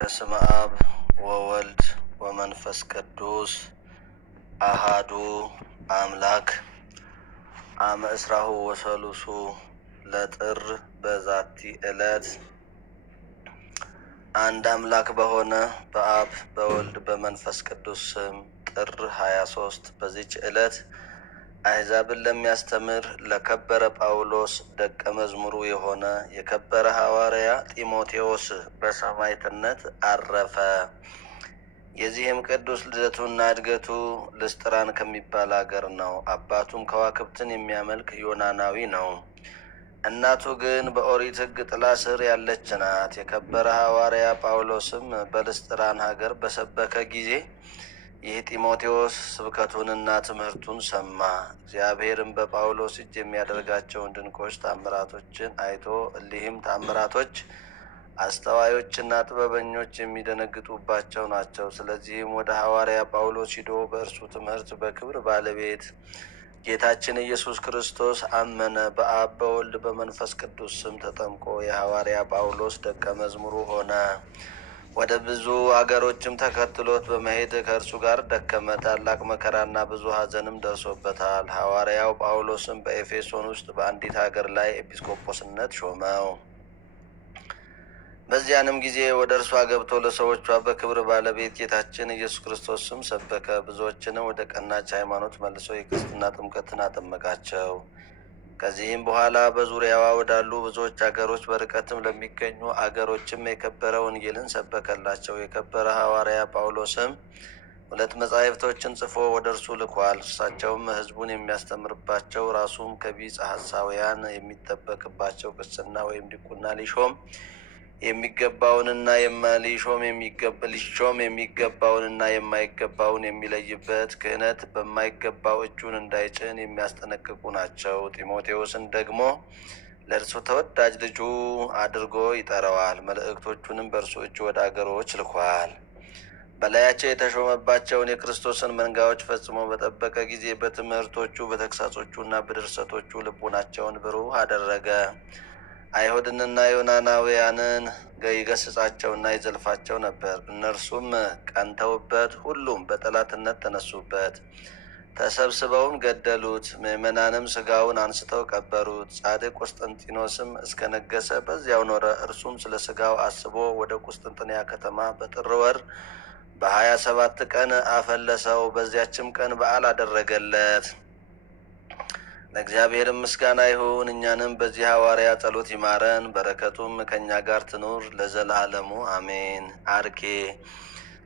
በስመ አብ ወወልድ ወመንፈስ ቅዱስ አሃዱ አምላክ አመ እስራሁ ወሰሉሱ ለጥር በዛቲ ዕለት አንድ አምላክ በሆነ በአብ በወልድ በመንፈስ ቅዱስ ስም ጥር 23 በዚች ዕለት አሕዛብን ለሚያስተምር ለከበረ ጳውሎስ ደቀ መዝሙሩ የሆነ የከበረ ሐዋርያ ጢሞቴዎስ በሰማዕትነት አረፈ። የዚህም ቅዱስ ልደቱና እድገቱ ልስጥራን ከሚባል አገር ነው። አባቱም ከዋክብትን የሚያመልክ ዮናናዊ ነው። እናቱ ግን በኦሪት ሕግ ጥላ ስር ያለች ናት። የከበረ ሐዋርያ ጳውሎስም በልስጥራን ሀገር በሰበከ ጊዜ ይህ ጢሞቴዎስ ስብከቱንና ትምህርቱን ሰማ። እግዚአብሔርም በጳውሎስ እጅ የሚያደርጋቸውን ድንቆች ታምራቶችን አይቶ እሊህም ታምራቶች አስተዋዮችና ጥበበኞች የሚደነግጡባቸው ናቸው። ስለዚህም ወደ ሐዋርያ ጳውሎስ ሂዶ በእርሱ ትምህርት በክብር ባለቤት ጌታችን ኢየሱስ ክርስቶስ አመነ። በአብ በወልድ በመንፈስ ቅዱስ ስም ተጠምቆ የሐዋርያ ጳውሎስ ደቀ መዝሙሩ ሆነ። ወደ ብዙ አገሮችም ተከትሎት በመሄድ ከእርሱ ጋር ደከመ። ታላቅ መከራና ብዙ ሐዘንም ደርሶበታል። ሐዋርያው ጳውሎስም በኤፌሶን ውስጥ በአንዲት ሀገር ላይ ኤጲስቆጶስነት ሾመው። በዚያንም ጊዜ ወደ እርሷ ገብቶ ለሰዎቿ በክብር ባለቤት ጌታችን ኢየሱስ ክርስቶስ ስም ሰበከ። ብዙዎችንም ወደ ቀናች ሃይማኖት መልሶ የክርስትና ጥምቀትን አጠመቃቸው። ከዚህም በኋላ በዙሪያዋ ወዳሉ ብዙዎች አገሮች በርቀትም ለሚገኙ አገሮችም የከበረ ወንጌልን ሰበከላቸው። የከበረ ሐዋርያ ጳውሎስም 2 መጻሕፍቶችን ጽፎ ወደ እርሱ ልኳል። እርሳቸውም ሕዝቡን የሚያስተምርባቸው፣ ራሱም ከቢጸ ሐሳውያን የሚጠበቅባቸው ቅስና ወይም ዲቁና ሊሾም የሚገባውንና ሊሾም የሚገባውንና የማይገባውን የሚለይበት፣ ክህነት በማይገባው እጁን እንዳይጭን የሚያስጠነቅቁ ናቸው። ጢሞቴዎስን ደግሞ ለእርሱ ተወዳጅ ልጁ አድርጎ ይጠራዋል። መልእክቶቹንም በእርሱ እጅ ወደ አገሮች ልኳል። በላያቸው የተሾመባቸውን የክርስቶስን መንጋዎች ፈጽሞ በጠበቀ ጊዜ በትምህርቶቹ በተግሳጾቹና በድርሰቶቹ ልቡናቸውን ብሩህ አደረገ። አይሁድንና ዮናናውያንን ይገስጻቸውና ይዘልፋቸው ነበር። እነርሱም ቀንተውበት ሁሉም በጠላትነት ተነሱበት። ተሰብስበውም ገደሉት። ምዕመናንም ሥጋውን አንስተው ቀበሩት። ጻድቅ ቁስጥንጢኖስም እስከነገሰ በዚያው ኖረ። እርሱም ስለ ሥጋው አስቦ ወደ ቁስጥንጥንያ ከተማ በጥር ወር በ27 ቀን አፈለሰው። በዚያችም ቀን በዓል አደረገለት። ለእግዚአብሔር ምስጋና ይሁን። እኛንም በዚህ ሐዋርያ ጸሎት ይማረን፣ በረከቱም ከእኛ ጋር ትኑር ለዘላለሙ አሜን። አርኬ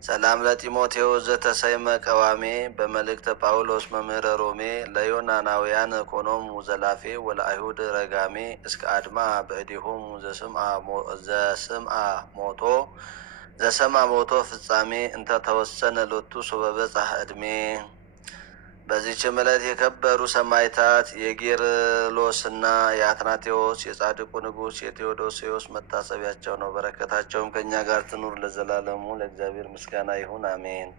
ሰላም ለጢሞቴዎስ ዘተሰይመ ቀዋሜ በመልእክተ ጳውሎስ መምህረ ሮሜ ለዮናናውያን ኮኖሙ ዘላፌ ወለአይሁድ ረጋሜ እስከ አድማ በእዲሆሙ ዘሰምአ ሞቶ ፍጻሜ እንተ ተወሰነ ሎቱ ሶበበጽሐ ዕድሜ። በዚህችም ዕለት የከበሩ ሰማዕታት የጌርሎስና የአትናቴዎስ የጻድቁ ንጉሥ የቴዎዶስዮስ መታሰቢያቸው ነው። በረከታቸውም ከእኛ ጋር ትኑር ለዘላለሙ። ለእግዚአብሔር ምስጋና ይሁን አሜን።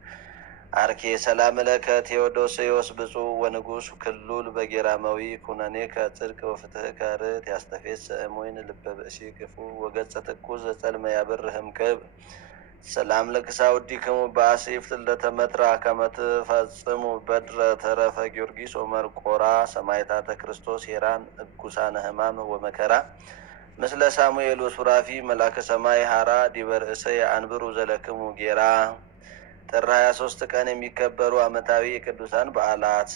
አርኬ ሰላም ለከ ቴዎዶስዮስ ብፁዕ ወንጉሥ ክሉል በጌራማዊ ኩነኔ ከጽድቅ ወፍትህ ከርት ያስተፌስ እሞይን ልበ ብእሲ ክፉ ወገጸ ትኩስ ዘጸልመ ያብርህም ክብ ሰላም ለክሳውዲክሙ በአሴፍት ለተመትራ ከመትፈጽሙ በድረ ተረፈ ጊዮርጊስ ወመርቆራ ሰማዕታተ ክርስቶስ ሄራን እጉሳነ ሕማም ወመከራ ምስለ ሳሙኤል ወሱራፊ መላከ ሰማይ ሀራ ዲበ ርእሰ የአንብሩ ዘለክሙ ጌራ። ጥር 23 ቀን የሚከበሩ ዓመታዊ የቅዱሳን በዓላት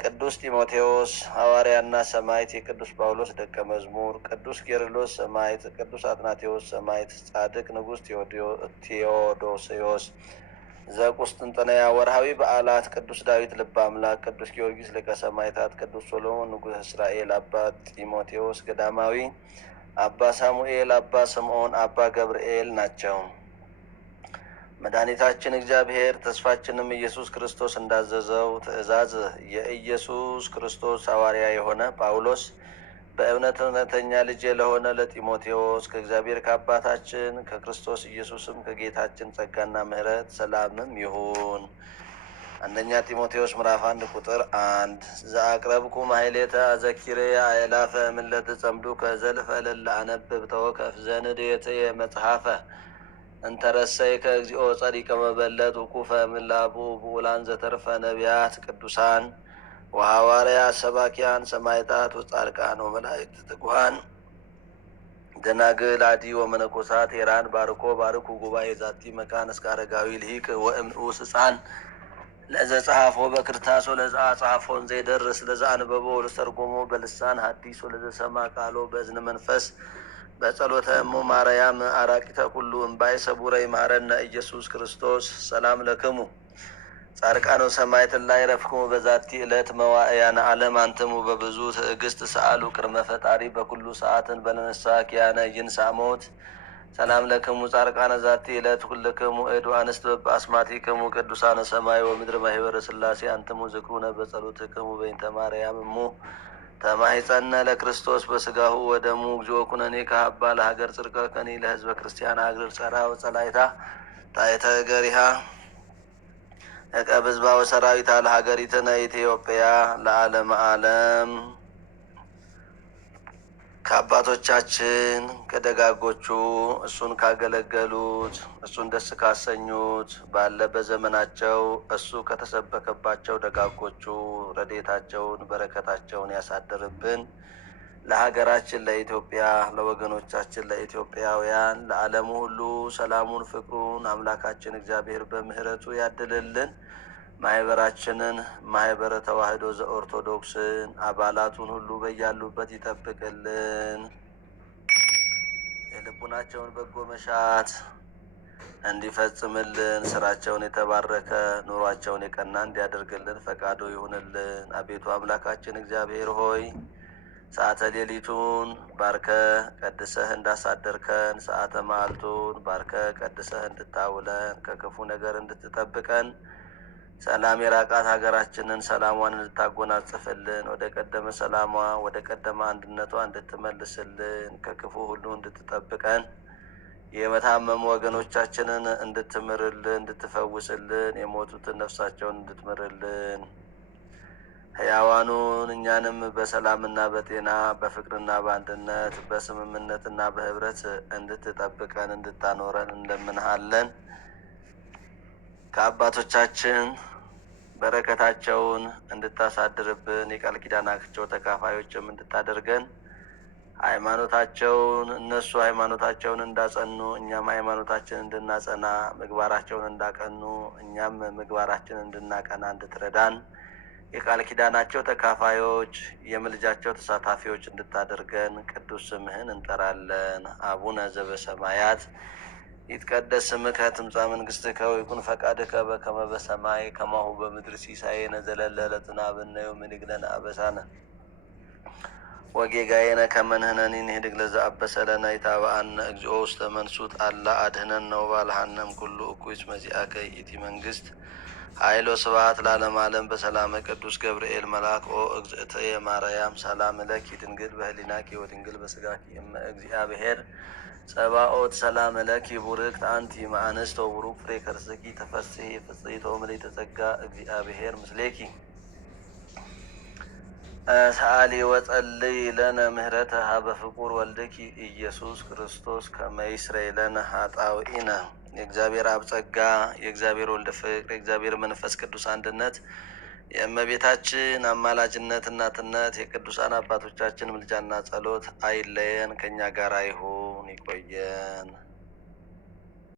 ቅዱስ ጢሞቴዎስ ሐዋርያና ሰማዕት፣ የቅዱስ ጳውሎስ ደቀ መዝሙር፣ ቅዱስ ጌርሎስ ሰማዕት፣ ቅዱስ አትናቴዎስ ሰማዕት፣ ጻድቅ ንጉሥ ቴዎዶስዮስ ዘቁስጥንጥንያ። ወርሃዊ በዓላት ቅዱስ ዳዊት ልበ አምላክ፣ ቅዱስ ጊዮርጊስ ሊቀ ሰማዕታት፣ ቅዱስ ሶሎሞን ንጉሠ እስራኤል፣ አባ ጢሞቴዎስ ገዳማዊ፣ አባ ሳሙኤል፣ አባ ስምዖን፣ አባ ገብርኤል ናቸው። መድኃኒታችን እግዚአብሔር ተስፋችንም ኢየሱስ ክርስቶስ እንዳዘዘው ትእዛዝ የኢየሱስ ክርስቶስ ሐዋርያ የሆነ ጳውሎስ በእውነት እውነተኛ ልጄ ለሆነ ለጢሞቴዎስ ከእግዚአብሔር ከአባታችን ከክርስቶስ ኢየሱስም ከጌታችን ጸጋና ምሕረት ሰላምም ይሁን። አንደኛ ጢሞቴዎስ ምዕራፍ 1 ቁጥር 1 ዘአቅረብኩ ማሕሌተ አዘኪሬ አእላፈ እምለተ ጸምዱ ከዘልፈ ለለ አነብብ ተወከፍ ዘንዴትየ መጽሐፈ እንተረሰይከ እግዚኦ ጸዲቀ መበለት ውኩፈ እምላቡ ብኡላን ዘተርፈ ነቢያት ቅዱሳን ወሐዋርያት ሰባኪያን ሰማዕታት ወጻድቃን ወመላእክት ትጉሃን ደናግል አዲ ወመነኮሳት ሄራን ባርኮ ባርኩ ጉባኤ ዛቲ መካን እስከ አረጋዊ ልሂቅ ወእምንዑስ ሕፃን ለዘ ጸሐፎ በክርታስ ወለዘ አጽሐፎን ዘይደርስ ለዘ አንበቦ ወለስተርጎሞ በልሳን ሐዲስ ወለዘ ሰማ ቃሎ በእዝነ መንፈስ በጸሎተ እሙ ማርያም አራቂተ ኩሉ እምባይ ሰቡረ ይማረነ ኢየሱስ ክርስቶስ። ሰላም ለክሙ ጻድቃኖ ሰማዕት ላይ ረፍክሙ በዛቲ ዕለት መዋዕያነ ዓለም አንትሙ በብዙ ትዕግስት ሰአሉ ቅድመ ፈጣሪ በኩሉ ሰዓትን በለነሳ ኪያነ ይንሳሞት። ሰላም ለክሙ ጻድቃነ ዛቲ ዕለት ኩልክሙ እዱ አንስት በአስማቲክሙ ቅዱሳነ ሰማይ ወምድር ማህበረ ሥላሴ አንትሙ ዝክሩነ በጸሎትክሙ በእንተ ማርያም እሙ ተማሂፀነ ለክርስቶስ በስጋሁ ወደሙ እግዚኦ ኩነኔ ከሀባ ለሀገር ጽድቀ ከኒ ለህዝበ ክርስቲያን አግር ጸራ ወጸላይታ ታይተ ገሪሃ እቀብ ህዝባ ወሰራዊታ ለሀገሪትነ ኢትዮጵያ ለዓለመ ዓለም። ከአባቶቻችን ከደጋጎቹ እሱን ካገለገሉት እሱን ደስ ካሰኙት ባለ በዘመናቸው እሱ ከተሰበከባቸው ደጋጎቹ ረድኤታቸውን በረከታቸውን ያሳድርብን። ለሀገራችን ለኢትዮጵያ፣ ለወገኖቻችን ለኢትዮጵያውያን፣ ለዓለሙ ሁሉ ሰላሙን ፍቅሩን አምላካችን እግዚአብሔር በምህረቱ ያድልልን። ማህበራችንን ማህበረ ተዋህዶ ዘኦርቶዶክስን አባላቱን ሁሉ በያሉበት ይጠብቅልን። የልቡናቸውን በጎ መሻት እንዲፈጽምልን፣ ስራቸውን የተባረከ ኑሯቸውን የቀና እንዲያደርግልን ፈቃዱ ይሁንልን። አቤቱ አምላካችን እግዚአብሔር ሆይ ሰዓተ ሌሊቱን ባርከ ቀድሰህ እንዳሳደርከን፣ ሰዓተ መዓልቱን ባርከ ቀድሰህ እንድታውለን፣ ከክፉ ነገር እንድትጠብቀን፣ ሰላም የራቃት ሀገራችንን ሰላሟን እንድታጎናጽፍልን፣ ወደ ቀደመ ሰላሟ ወደ ቀደመ አንድነቷ እንድትመልስልን፣ ከክፉ ሁሉ እንድትጠብቀን፣ የመታመሙ ወገኖቻችንን እንድትምርልን፣ እንድትፈውስልን፣ የሞቱትን ነፍሳቸውን እንድትምርልን፣ ሕያዋኑን እኛንም በሰላምና በጤና በፍቅርና በአንድነት በስምምነትና በህብረት እንድትጠብቀን እንድታኖረን እንለምንሃለን። ከአባቶቻችን በረከታቸውን እንድታሳድርብን የቃል ኪዳናቸው ተካፋዮችም እንድታደርገን፣ ሃይማኖታቸውን እነሱ ሃይማኖታቸውን እንዳጸኑ እኛም ሃይማኖታችን እንድናጸና፣ ምግባራቸውን እንዳቀኑ እኛም ምግባራችን እንድናቀና እንድትረዳን፣ የቃል ኪዳናቸው ተካፋዮች የምልጃቸው ተሳታፊዎች እንድታደርገን ቅዱስ ስምህን እንጠራለን። አቡነ ዘበሰማያት ይትቀደስ ስምከ ትምጻእ መንግሥትከ ወይኩን ፈቃድከ በከመ በሰማይ ከማሁ በምድር ሲሳየነ ዘለለ ዕለትነ ሀበነ ዮም ወኅድግ ለነ አበሳነ ወጌጋየነ ከመ ንሕነኒ ንኅድግ ለዘአበሰ ለነ ኢታብአነ እግዚኦ ውስተ መንሱት አላ አድኅነነ ወባልሐነ እምኩሉ እኩይ እስመ ዚአከ ይእቲ መንግሥት ኃይል ወስብሐት ለዓለመ ዓለም። በሰላመ ቅዱስ ገብርኤል መልአክ ኦ እግዝእትየ ማርያም ሰላም ለኪ ድንግል በህሊናኪ ወድንግል በስጋኪ እመ እግዚአብሔር ጸባኦት ሰላም ለኪ ቡርክት አንቲ እምአንስት ወቡሩክ ፍሬ ከርሥኪ ተፈሥሒ ፍሥሕት ወምልዕተ ጸጋ እግዚአብሔር ምስሌኪ። ሰአሊ ወጸልይ ለነ ምህረተ ሀበ ፍቁር ወልድኪ ኢየሱስ ክርስቶስ ከመ ይስረይ ለነ ኃጣውኢነ። የእግዚአብሔር አብ ጸጋ፣ የእግዚአብሔር ወልድ ፍቅር፣ የእግዚአብሔር መንፈስ ቅዱስ አንድነት፣ የእመቤታችን አማላጅነት እናትነት፣ የቅዱሳን አባቶቻችን ምልጃና ጸሎት አይለየን፣ ከእኛ ጋር ይሁን። ይቆየን።